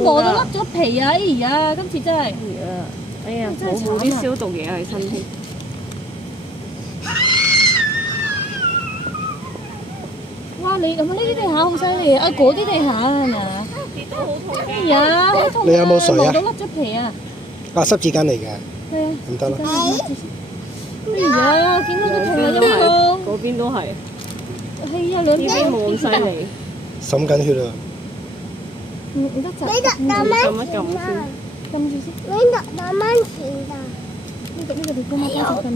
磨到甩咗皮啊！哎呀，今次真係，哎呀，真係慘啊冇啲消毒嘢喺身添。哇！你咁呢啲地下好犀利啊！嗰啲地下係咪啊？跌得好痛哎呀，好痛啊！你有冇水啊磨到甩咗皮啊！啊，濕紙巾嚟嘅，係啊，唔得啦。哎呀，見到佢痛啊！陰公，嗰邊都係，係啊，兩呢邊冇咁犀利。滲緊血啊！唔得就你慢慢撳一撳先。撳住先。你慢慢停啊！呢個地方我幫手撳。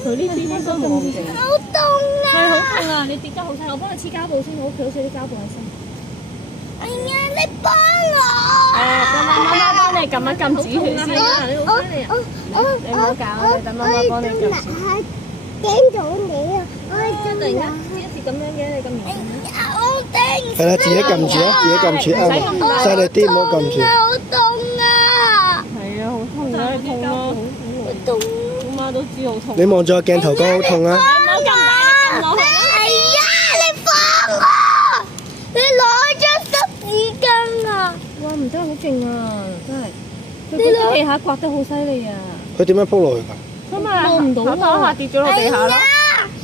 佢呢邊應該冇咁勁。好凍啊！係好痛啊！你跌得好犀，我幫你黐膠布先，我屋企好似啲膠布喺身。哎呀，你幫我！等媽媽幫你撳一撳止血先。你好犀利啊！你唔好搞我哋，等媽媽幫你撳先。驚到你啊！我突然間一次咁樣嘅，你咁唔哎呀，我頂係啦，自己撳住啊，自己撳住啊，細力啲，唔好撳住。好凍啊！係啊，好痛啊，你痛咯。好凍！我媽都知好痛。你望住個鏡頭講好痛啊！唔好咁大力撳落去。哎呀，你放我！你攞咗濕紙巾啊！哇！唔真係好勁啊！真係，佢嗰啲地下刮得好犀利啊！佢點樣撲落去㗎？咁啊，望唔到啊手下跌咗落地下咯。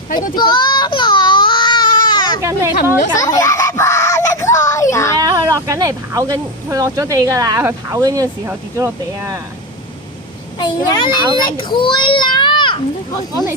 喺嗰啲幫我啊！緊你擒咗上幫緊你。你幫你開啊！係啊，佢落緊嚟跑緊，佢落咗地㗎啦。佢跑緊嘅時候跌咗落地啊！哎呀，你開啦！唔得，我幫你。